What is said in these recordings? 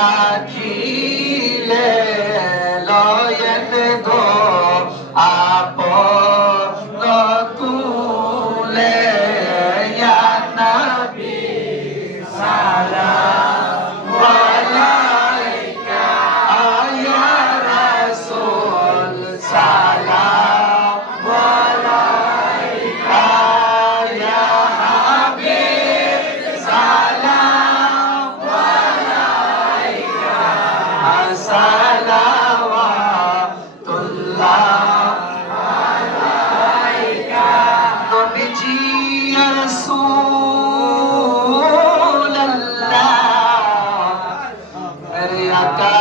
রাখিলে লয়েন গো আপন কুলে ইয়া নবী সালাম আলাইকা ইয়া রাসূল সালাম আলাইকা ইয়া হাবিব সালাম আলাইকা সালাওয়াতুল্লাহ আলাইকা নবীজি ইয়া রাসূলুল্লাহ मेरे आका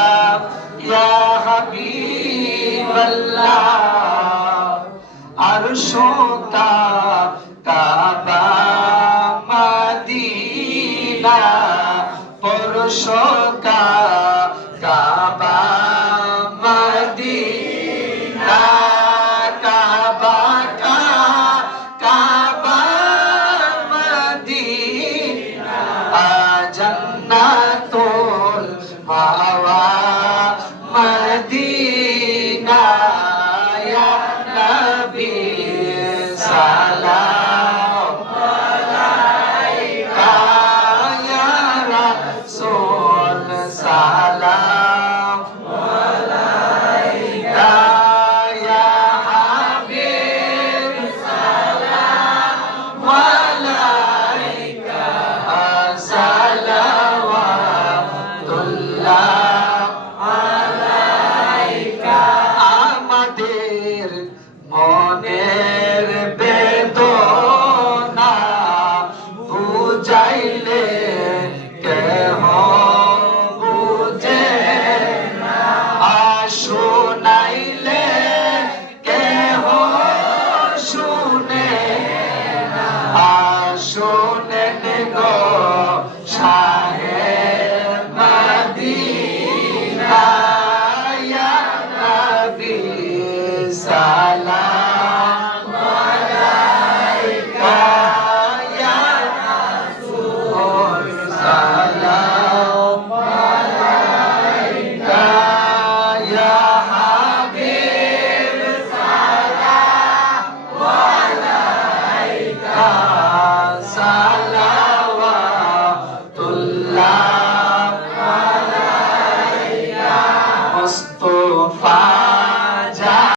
या हबीब अल्लाह अर्शों का काबा मदीना पुरुषों का काबा मदीना काबा का काबा मदीना जन्नतुल मावा मदीना या नबी सलाम अलैका या रसूल सलाम अलैका या हबीब सलाम अलैका सलावाতুল্লাহ আলাইকা আমাদের মনের বেদনা বুঝাইলে কেহ বুঝে না শুনাইলে কেহ শুনে না শুনেন গো